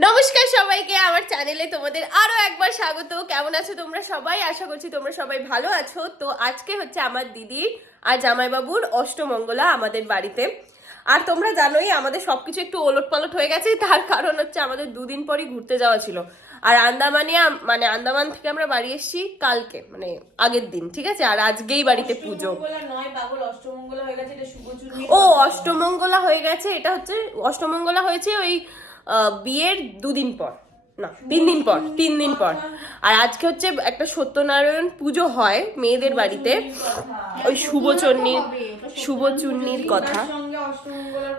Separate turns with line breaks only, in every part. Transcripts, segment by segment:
নমস্কার সবাইকে আমার চ্যানেলে তোমাদের আরও একবার স্বাগত। কেমন আছো তোমরা সবাই? আশা করছি তোমরা সবাই ভালো আছো। তো আজকে হচ্ছে আমার দিদির আর জামাইবাবুর অষ্টমঙ্গলা আমাদের বাড়িতে। আর তোমরা জানোই আমাদের সবকিছু একটু ওলট পালট হয়ে গেছে তার কারণ হচ্ছে আমাদের দুদিন পরই ঘুরতে যাওয়া ছিল। আর আন্দামানে মানে আন্দামান থেকে আমরা বাড়ি এসেছি কালকে মানে আগের দিন ঠিক আছে? আর আজকেই বাড়িতে পুজো।
হয়ে
ও অষ্টমঙ্গলা হয়ে গেছে এটা হচ্ছে অষ্টমঙ্গলা হয়েছে ওই বিয়ের দুদিন পর। না তিন দিন পর তিন দিন পর। আর আজকে হচ্ছে একটা সত্যনারায়ণ পুজো হয় মেয়েদের বাড়িতে। ওই শুভচন্নির শুভচুন্নির কথা।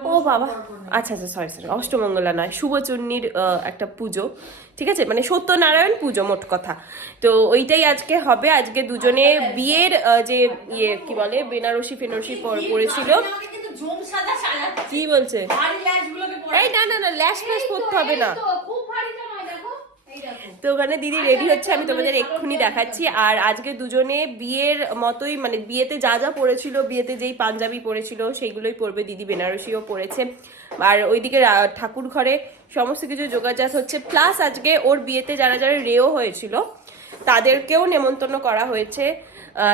ও বাবা। আচ্ছা আচ্ছা সরি সরি অষ্টমঙ্গলা নয় শুভচুন্নির একটা পুজো। ঠিক আছে? মানে সত্যনারায়ণ পুজো, মোট কথা। তো ওইটাই আজকে হবে। আজকে দুজনে বিয়ের যে ইয়ে কি বলে, বেনারসি, ফেনারসি পর- পরেছিল।
সাজাচ্ছে
কি বলছে?
ভারী পরে
এই না না না ল্যাশ ফ্যাশ করতে হবে না।
খুব ভারী তো দেখো।
তো ওখানে দিদি রেডি হচ্ছে আমি তোমাদের এক্ষুনি দেখাচ্ছি। আর আজকে দুজনে বিয়ের মতোই মানে বিয়েতে যা যা পরেছিল বিয়েতে যেই পাঞ্জাবি পরেছিল সেইগুলোই পরবে। দিদি বেনারসিও পরেছে। আর ওইদিকে ঠাকুর ঘরে সমস্ত কিছু যোগাযোগ হচ্ছে। প্লাস আজকে ওর বিয়েতে যারা যারা রেও হয়েছিল তাদেরকেও নেমন্তন্ন করা হয়েছে।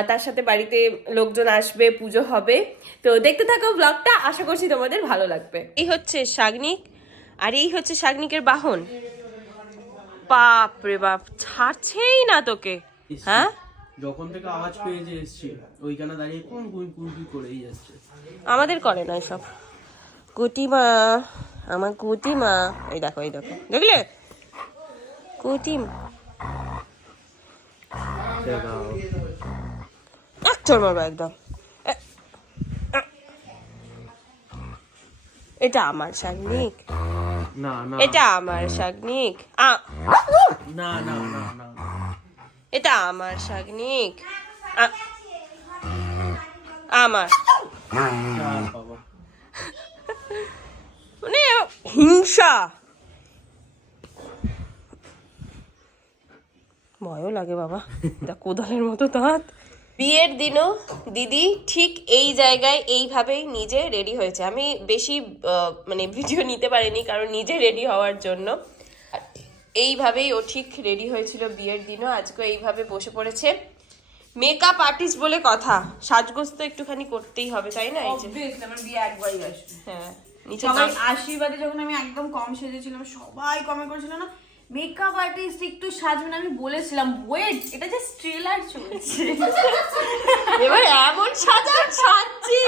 তার সাথে বাড়িতে লোকজন আসবে পুজো হবে। তো দেখতে থাকো ব্লগটা আশা করছি তোমাদের ভালো লাগবে। এই হচ্ছে শাগনিক আর এই হচ্ছে শাগনিকের বাহন। বাপ রে বাপ ছাড়ছেই না তোকে হ্যাঁ?
যখন থেকে আওয়াজ পেয়ে যে এসছি ওইখানে দাঁড়িয়ে কোন কুই কুই কুই করেই যাচ্ছে।
আমাদের করে না সব কুটিমা আমার কুটিমা এই দেখো এই দেখো। দেখলে? কুটিম। চড় মারবো একদম এটা আমার শাগনিক
না না
এটা আমার শাগনিক
না না না না
এটা আমার শাগনিক আমার মানে হিংসা ভয়ও লাগে বাবা এটা কোদালের মতো দাঁত বিয়ের দিনও দিদি ঠিক এই জায়গায় এইভাবেই নিজে রেডি হয়েছে। আমি বেশি মানে ভিডিও নিতে পারিনি কারণ নিজে রেডি হওয়ার জন্য। এইভাবেই ও ঠিক রেডি হয়েছিল বিয়ের দিনও। আজকে এইভাবে বসে পড়েছে। মেকআপ আর্টিস্ট বলে কথা। সাজগোজ তো একটুখানি করতেই হবে তাই না? এই যে
আমার বিয়ে একবারই আসবে
হ্যাঁ
সবাই আশীর্বাদে যখন আমি একদম কম সেজেছিলাম সবাই কমে করেছিল না মেকআপ আর্টিস্ট একটু সাজবেন আমি বলেছিলাম ওয়েট এটা যে ট্রেলার চলছে।
এবার এমন সাজা সাজছি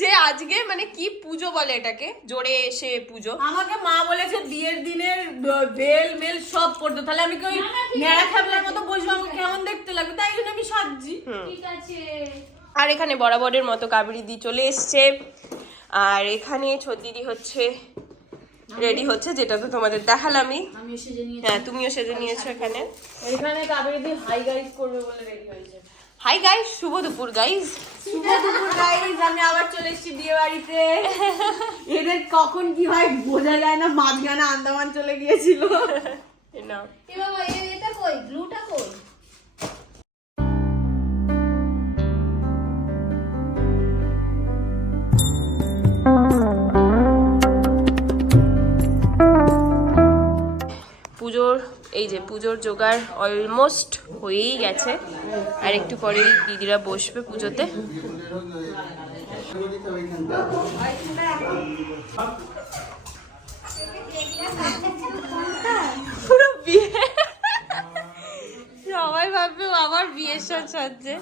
যে আজকে মানে কি পুজো বলে এটাকে? জোরে এসে পুজো।
আমাকে মা বলেছে বিয়ের দিনের বেল মেল সব পড়তো। তাহলে আমি কি ওই নেড়া খাবলার মতো বসবো? আমাকে কেমন দেখতে লাগবে? তাই জন্য আমি সাজছি।
ঠিক আছে।
আর এখানে বরাবরের মতো কাবেরি দি চলে এসছে। আর এখানে দিদি হচ্ছে রেডি হচ্ছে যেটা তো তোমাদের দেখালামই। হ্যাঁ তুমিও সেজে নিয়েছো এখানে।
এখানে কাবেরি দিন হাই গাইজ করবে বলে রেডি হয়েছে।
হাই গাইস শুভ দুপুর গাইস
শুভ দুপুর গাইজ আমি আবার চলে এসেছি বিয়ে বাড়িতে। এদের কখন কি হয় বোঝা যায় না মাঝখানে আন্দামান চলে গিয়েছিল।
এটা কই? গ্লুটা কই?
পুজোর এই যে পুজোর জোগাড় অলমোস্ট হয়েই গেছে। আর একটু পরেই দিদিরা বসবে পুজোতে। পুরো বিয়ে। সবাই ভাববে ও আবার বিয়ের সাজ সাজছে।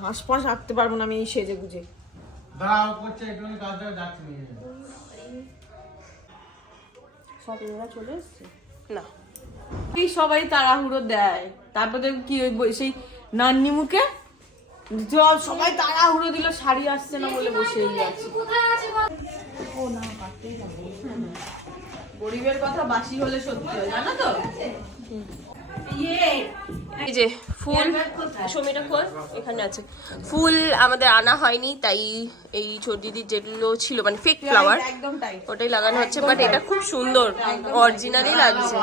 হাঁসপাস আঁকতে পারব না আমি এই সেজে গুজে
দাঁড়াও করছে একটুখানি কাজ দাও যাচ্ছে নিয়ে
সব এরা চলে এসছে?
না।
এই সবাই তাড়াহুড়ো দেয়? তারপরে কি ওই সেই নান্নি মুখে? জল সবাই তাড়াহুড়ো দিল শাড়ি আসছে না বলে বসে আছে
না কাটতেই বল
গরিবের কথা বাসি হলে সত্যি হয় জানো তো?
এই যে ফুল সমিটা খোল এখানে আছে। ফুল আমাদের আনা হয়নি তাই এই ছোট দিদির যেগুলো ছিল মানে ফেক ফ্লাওয়ার ওটাই লাগানো হচ্ছে বাট এটা খুব সুন্দর অরিজিনালি লাগছে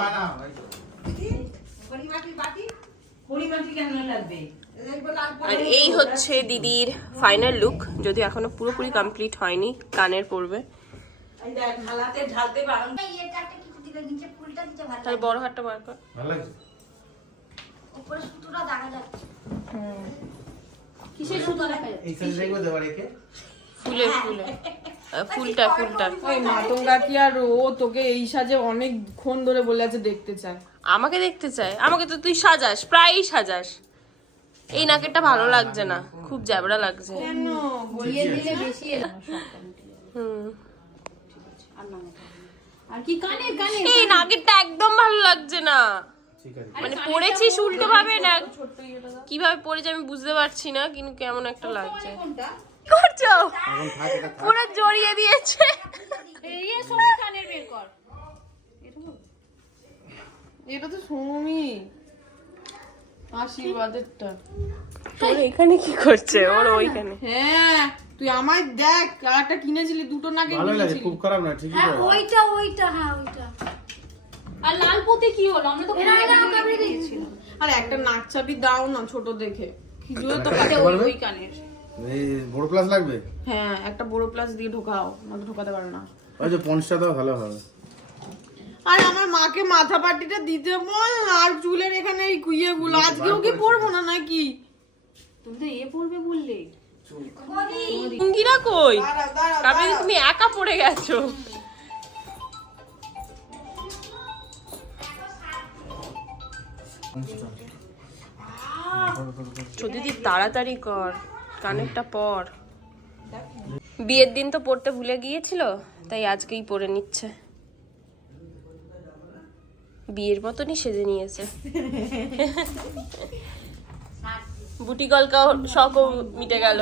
পরিমাটি কেন লাগবে
আর এই হচ্ছে দিদির ফাইনাল লুক যদিও এখনও পুরোপুরি কমপ্লিট হয়নি কানের পড়বে তার বড় হাতটা বার কর।
ভালো লাগছে?
উপরে সুতোটা দেখা যাচ্ছে।
কিসের সুতো? দেখা
এই সাইড দেখব দেওয়া রেখে
ফুলে ফুলে ফুলটা ফুলটা।
ওই মাতঙ্গা কি আর ও তোকে এই সাজে অনেকক্ষণ ধরে বলে আছে দেখতে চায়?
আমাকে দেখতে চায়। আমাকে তো তুই সাজাস প্রায়ই সাজাস। এই নাকেরটা ভালো লাগছে না খুব জ্যাবড়া লাগছে।
কেন?
দিয়ে দিলে বেশি
হুম।
আর কি কানে কানে
এই নাকেরটা একদম ভালো লাগছে না। মানে পড়েছিস উল্টো ভাবে না কীভাবে পড়েছে আমি বুঝতে পারছি না কিন্তু কেমন একটা লাগছে। করছ? পুরো জড়িয়ে দিয়েছে।
এটা তো সৌমি আশীর্বাদেরটা।
তোর এখানে কি করছে? ওর ওইখানে।
হ্যাঁ তুই আমায় দেখ কিনেছিলি দুটো নাকে
ভালো লাগে খুব খারাপ না ঠিকই
হ্যাঁ ওইটা ওইটা হ্যাঁ ওইটা।
আর লাল পতি কি হলো? আমরা তো
আর একটা নাক চাবি দাও না ছোট দেখে। খিজুরে তো কাটে ওই কানের।
বড় ক্লাস লাগবে?
হ্যাঁ একটা বড় প্লাস দিয়ে ঢোকাও না তো ঢোকাতে পারে না।
ওই যে পঞ্চটা দাও ভালো হবে।
আর আমার মাকে মাথা পাটিটা দিতে বল আর চুলের এখানে এই কুইয়ে গুলো আজকেও কি পরবো না নাকি?
তুমি তো এ পড়বে বললে।
কই? তুমি একা পড়ে গেছো। তাড়াতাড়ি কর, কানেরটা পর। বিয়ের দিন তো পড়তে ভুলে গিয়েছিল, তাই আজকেই পরে নিচ্ছে। বিয়ের মতনই সেজে নিয়েছে। বুটি কলকাও শখও মিটে গেল।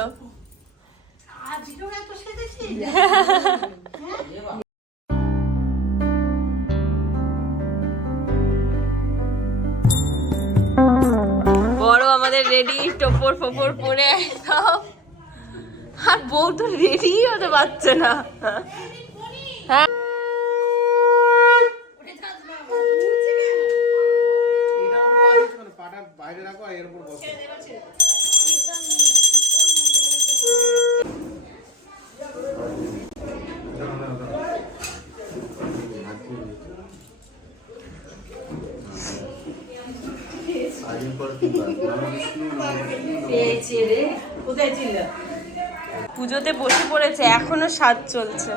রেডি টোপর ফোপর পরে আর বউ তো রেডি হতে পারছে না। পড়েছে এখনও সাজ চলছে।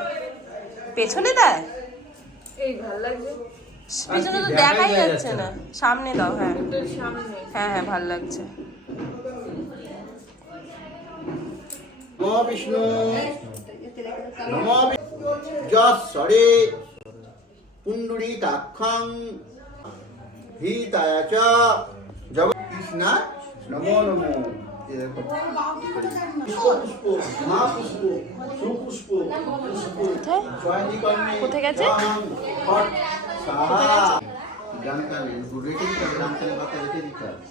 পেছনে দেয়
এই ভালো লাগছে।
পেছনে তো দেখাই যাচ্ছে না। সামনে দাও হ্যাঁ। হ্যাঁ হ্যাঁ ভালো লাগছে।
বিষ্ণু নমো যরে পুণ্ডরী কাক্ষং হিতায় চ। জগ কৃষ্ণ নমো নমো।
কোথায়? গেছে?
রেখে দিতে হবে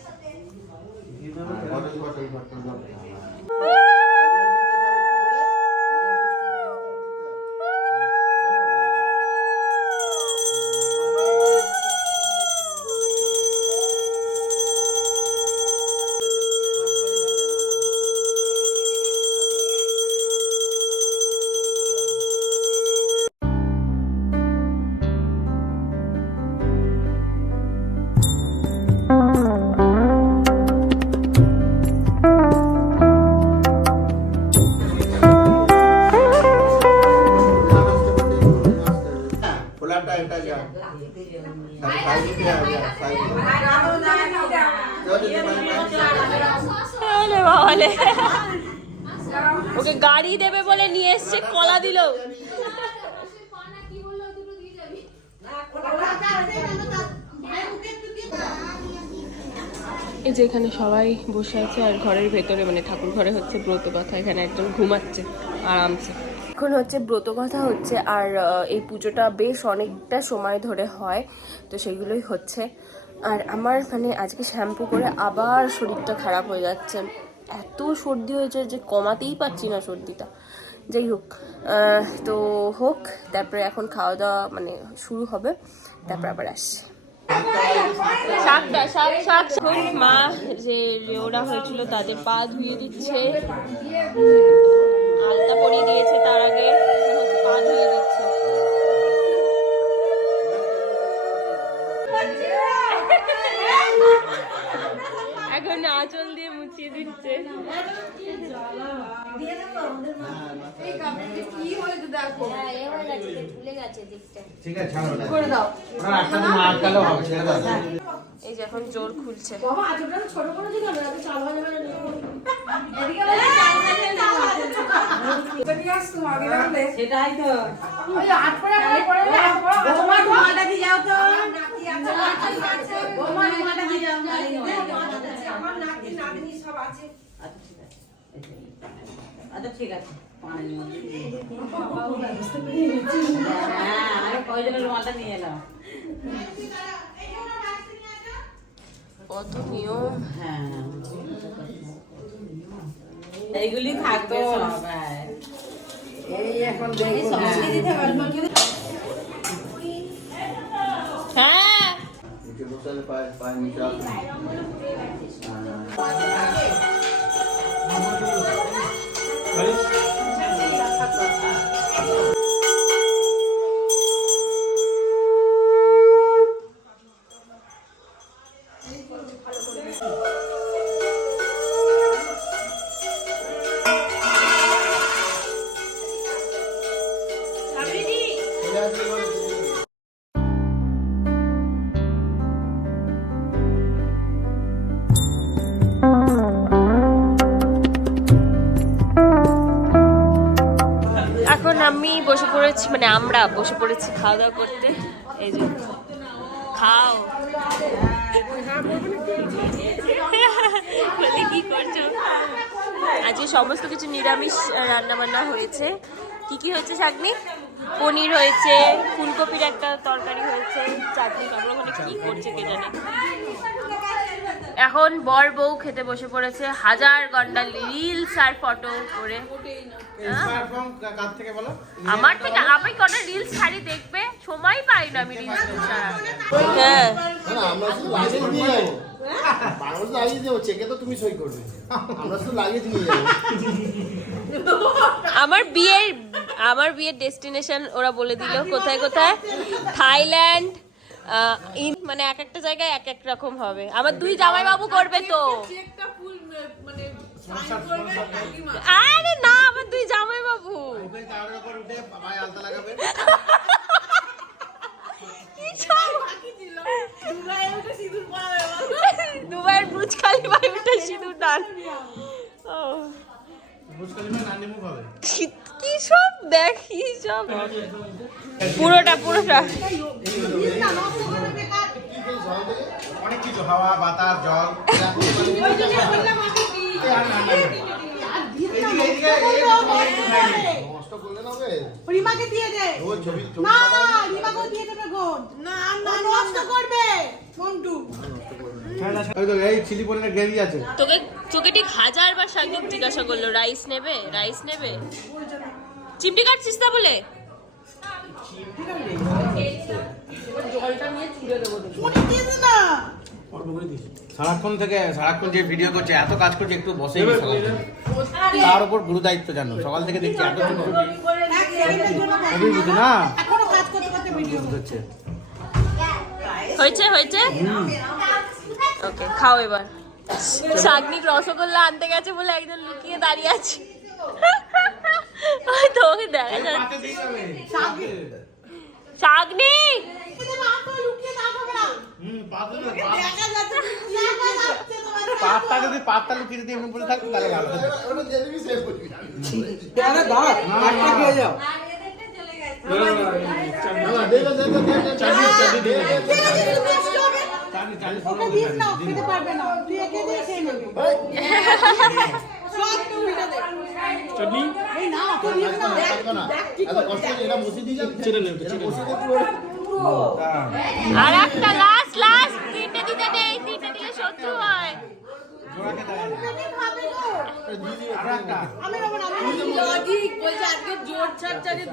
ওকে গাড়ি দেবে বলে নিয়ে এসছে, কলা দিল। এই যে এখানে সবাই বসে আছে আর ঘরের ভেতরে মানে ঠাকুর ঘরে হচ্ছে ব্রত কথা, এখানে একজন ঘুমাচ্ছে, আরামসে। এখন হচ্ছে ব্রত কথা হচ্ছে আর এই পুজোটা বেশ অনেকটা সময় ধরে হয়, তো সেগুলোই হচ্ছে। আর আমার মানে আজকে শ্যাম্পু করে আবার শরীরটা খারাপ হয়ে যাচ্ছে। এত সর্দি হয়েছে যে কমাতেই পারছি না সর্দিটা। যাই হোক তো হোক, তারপরে এখন খাওয়া দাওয়া মানে শুরু হবে, তারপর আবার আসছে। মা, যে রেওড়া হয়েছিল তাদের পা ধুয়ে দিচ্ছে। আলতা পরিয়ে দিয়েছে তার আগে পা ধুয়ে দিচ্ছে আঁচল দিয়ে মুছিয়ে দিচ্ছে।
ঠিক আছে ছাড়ো ওটা। ওটা একসাথে না আটকালেও হবে ছেড়ে দাও।
এই যে এখন জোর খুলছে।
সেটাই তো। ঘুমাটা দিয়ে যাও তো। ঘুমাটা দিয়ে যাও। আচ্ছা ঠিক আছে। পানি হ্যাঁ আরে কয়জনের রুমালটা নিয়ে এলাম
কত নিয়ম?
হ্যাঁ এইগুলি থাকবে সবাই। এই এখন দেখো
নিচে বসালে
বসে পড়েছি মানে আমরা বসে পড়েছি খাওয়া দাওয়া করতে। এই যে, খাও। কি করছ? আজকে সমস্ত কিছু নিরামিষ রান্না বান্না হয়েছে। কি কি হয়েছে শাকনি? পনির হয়েছে, ফুলকপির একটা তরকারি হয়েছে, চাটনি কাপড় ওখানে কি করছে কে জানে। এখন বর বউ খেতে বসে পড়েছে। হাজার ঘণ্টা রিলস আর ফটো করে।
স্মার্টফোন কার থেকে বলো?
আমার থেকে আমি কটা রিলস ছাড়ি দেখবে? সময় পাই না আমি রিলস ছাড়া হ্যাঁ।
আমরা শুধু লাগেজ নিয়ে যাব। বাংলাদেশ লাগিয়ে দেবো চেকে তো তুমি সই করবে। আমরা শুধু লাগেজ নিয়ে যাব।
আমার বিয়ের আমার বিয়ের ডেস্টিনেশন ওরা বলে দিল। কোথায় কোথায়? থাইল্যান্ড ইন- মানে এক একটা জায়গায় এক এক রকম হবে। আমার দুই জামাইবাবু করবে তো। আরে না আমার দুই জামাইবাবু
তার উপর উঠে পায়ে আলতা লাগাবে
কি সব? দুবাইয়ের বুজ খালিফা উঠে সিঁদুর দান। ও
বুঝ কালিমা নানি মুখ হবে।
কি সব দেখ সব? পুরোটা পুরোটা।
অনেক কিছু হাওয়া বাতাস জল।
না
রিমাকে দিয়ে দেবে গোন না না নষ্ট করবে। মন্টু।
এই চিলি পনিরের গ্রেভি আছে
তোকে তোকে ঠিক হাজার বার সাংঘিক জিজ্ঞাসা করল রাইস নেবে? রাইস নেবে? চিমটি কাটছিস তা বলে?
সারাক্ষণ থেকে সারাক্ষণ যে ভিডিও করছে এত কাজ করছে একটু বসে তার উপর গুরু দায়িত্ব জানো সকাল থেকে দেখছি এত বুঝি না
হয়েছে হয়েছে? ওকে খাও এবার শাগনিক রসগোল্লা আনতে গেছে বলে একজন লুকিয়ে দাঁড়িয়ে আছে ওই তোমাকে দেখা যাচ্ছে শাগনিক
পাতটা যদি পাতটা লুকিয়ে যদি এমনি বলে থাকতো তাহলে ভালো হতো
ওটা জেনেবি সেভ করবি
ওকে
আর একটা লাস্ট লাস্ট তিনটে দিতে নেই তিনটে দিলে শত্রু হয়।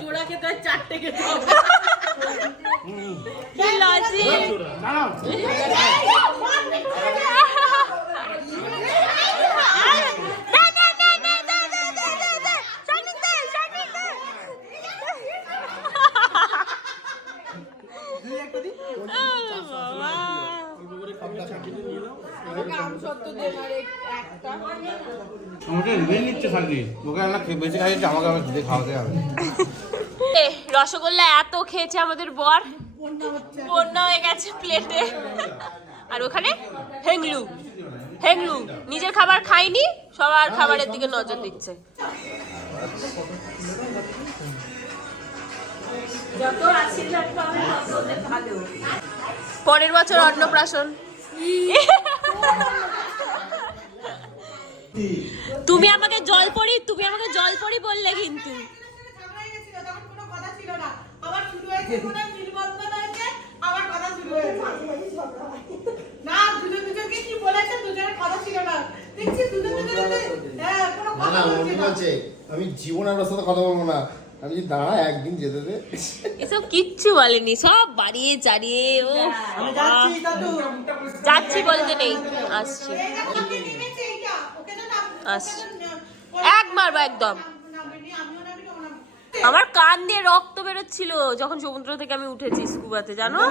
জোড়া খেতে হয় চারটে খেতে হবে।
কি লজিক? এ, রসগোল্লা এত খেয়েছে আমাদের বর। বন্যা হয়ে গেছে প্লেটে আর ওখানে হেংলু। হেংলু নিজের খাবার খাইনি সবার খাবারের দিকে নজর দিচ্ছে। পরের বছর অন্নপ্রাশন। তুমি আমাকে জল পড়ি তুমি আমাকে জল পড়ি বললে কিন্তু
ঝগড়া গেছিল, তখন কোনো কথা ছিল না। আবার শুরু হয়েছে, কোনো নির্বন্ধন হয়েছে, আবার কথা শুরু হয়েছে। না, দুজন দুজনকে কি বলেছে, দুজনের কথা ছিল না। দেখছি দুজন দুজনকে, কোনো
না
কথা
না
বলছে
মন্দির
না।
বলছে আমি জীবনে ওর সাথে কথা বলব না আমি দাঁড়া একদিন যেতে দে
এসব কিচ্ছু বলেনি সব বাড়িয়ে চাড়িয়ে ও যাচ্ছি বলতে নেই আসছি এক মারবো একদম। আমার কান দিয়ে রক্ত বেরোচ্ছিল যখন সমুদ্র থেকে আমি উঠেছি স্কুবাতে জানো?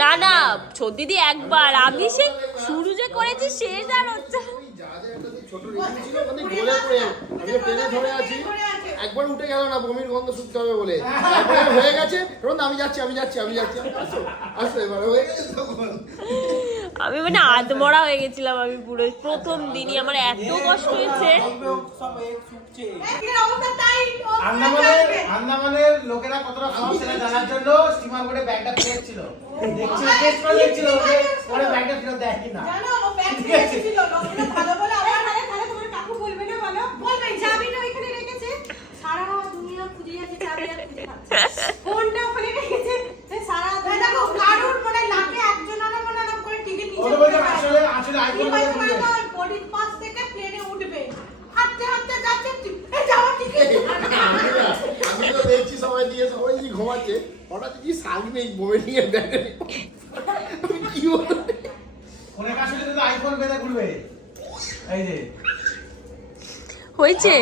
না না দিদি একবার আমি সে শুরু যে করেছি শেষ আর হচ্ছে না।
ওই জাহাজের একটা সেই ছোট ছিল গলে পড়ে আমি ধরে আছি একবার উঠে গেল না বমির গন্ধ শুনতে হবে বলে। তারপরে হয়ে গেছে আমি যাচ্ছি আমি যাচ্ছি আমি যাচ্ছি আসো আসো এবার হয়ে গেছে
আমি মানে আধমরা হয়ে গেছিলাম আমি পুরো প্রথম দিনই আমার এত কষ্ট হয়েছে।
আন্দামানের লোকেরা কতটা সেটা জানার জন্য স্টিমার ব্যাগটা দেখছিল টেস্ট করে দেখছিল ওকে ব্যাগটা ফেরত দেয় কিনা
জানো ও ব্যাগ নিয়ে এসেছিল লোকগুলো ভালো বলে আবার তাহলে তাহলে তোমার কাকু বলবে না বলো বলবে চাবিটা ওইখানে রেখেছে সারা দুনিয়া খুঁজে যাচ্ছে চাবি আর খুঁজে পাচ্ছে না। কি
দেখছি সবাই দিয়ে সবাই যে ঘুমাচ্ছে হঠাৎ কি কি বলব
ফোনের কাছে আইফোন বেঁধে ঘুরবে। এই যে
হয়েছে?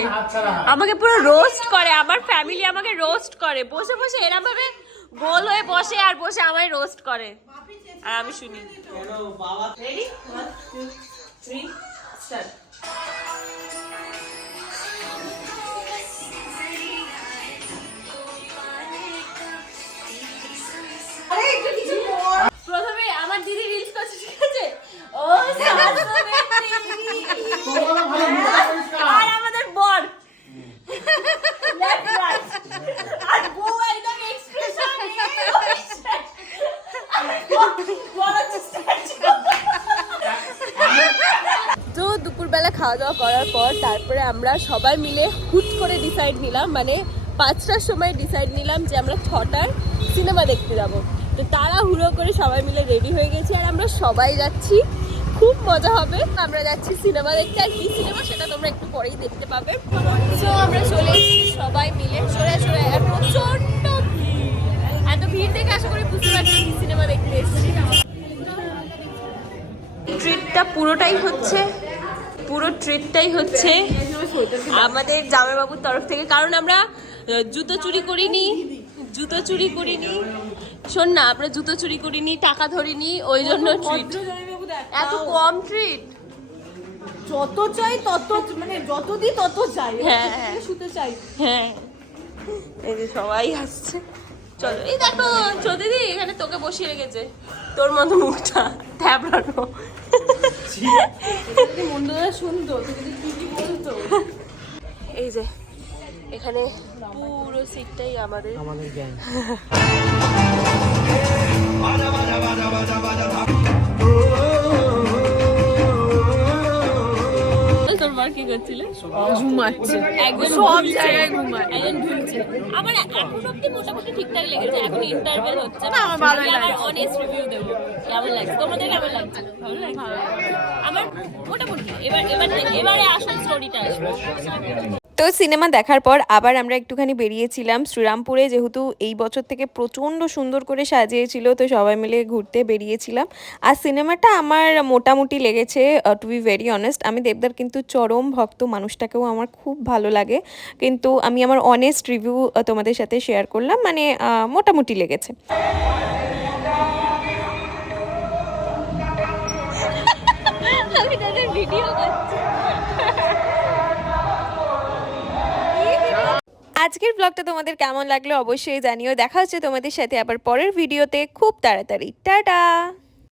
আমাকে পুরো রোস্ট করে আমার ফ্যামিলি আমাকে রোস্ট করে। বসে বসে এরকম ভাবে গোল হয়ে বসে আর বসে আমায় রোস্ট করে। আর আমি শুনি। Ready one two three start খাওয়া দাওয়া করার পর তারপরে আমরা সবাই মিলে হুট করে ডিসাইড নিলাম মানে পাঁচটার সময় ডিসাইড নিলাম যে আমরা ছটার সিনেমা দেখতে যাব। তো তারা হুড়ো করে সবাই মিলে রেডি হয়ে গেছি আর আমরা সবাই যাচ্ছি। খুব মজা হবে। আমরা যাচ্ছি সিনেমা দেখতে আর কি সিনেমা সেটা তোমরা একটু পরেই দেখতে পাবে। তো আমরা চলে এসেছি সবাই মিলে। সরে সরে প্রচণ্ড এত ভিড় দেখে আশা করি বুঝতে পারছি সিনেমা দেখতে এসেছি। ট্রিটটা পুরোটাই হচ্ছে পুরো ট্রিটটাই হচ্ছে আমাদের জামাইবাবুর তরফ থেকে। কারণ আমরা জুতো চুরি করিনি জুতো চুরি করিনি। শোন না আমরা জুতো চুরি করিনি টাকা ধরিনি ওই জন্য ট্রিট এত কম ট্রিট
যত চাই তত মানে যত দিই তত চাই।
হ্যাঁ, হ্যাঁ।
শুতে চাই।
হ্যাঁ। এই যে সবাই আসছে। চলো এই দেখো চৌদিদি এখানে তোকে বসিয়ে রেখেছে। তোর মতো মুখটা। থ্যাবড়ানো
যদি বন্ধুরা শুনতো তো কি কি বলতো
এই যে এখানে পুরো সিটটাই আমাদের।
আমাদের গ্যাং
তোর পর কি করছিলে?
ঘুমাচ্ছে।
একদম
সব জায়গায় ঘুমায়।
একদম ঢুলছে আমার এখন অব্দি মোটামুটি ঠিকঠাক লেগেছে। এখন ইন্টারভেল হচ্ছে।
না, আমার
ভালো আমার অনেস্ট রিভিউ দেবো। কেমন লাগছে? তোমাদের কেমন লাগছে? ভালো লাগছে? আমার মোটামুটি। এবার এবার এবারে আসল স্টোরিটা আসবে।
তো সিনেমা দেখার পর আবার আমরা একটুখানি বেরিয়েছিলাম শ্রীরামপুরে, যেহেতু এই বছর থেকে প্রচণ্ড সুন্দর করে সাজিয়েছিল, তো সবাই মিলে ঘুরতে বেরিয়েছিলাম। আর সিনেমাটা আমার মোটামুটি লেগেছে টু বি ভেরি অনেস্ট আমি দেবদার কিন্তু চরম ভক্ত মানুষটাকেও আমার খুব ভালো লাগে। কিন্তু আমি আমার অনেস্ট রিভিউ তোমাদের সাথে শেয়ার করলাম মানে মোটামুটি লেগেছে।
ভিডিও
আজকের ব্লগটা তোমাদের কেমন লাগল অবশ্যই জানিও। দেখা হচ্ছে তোমাদের সাথে আবার পরের ভিডিওতে খুব তাড়াতাড়ি। টাটা!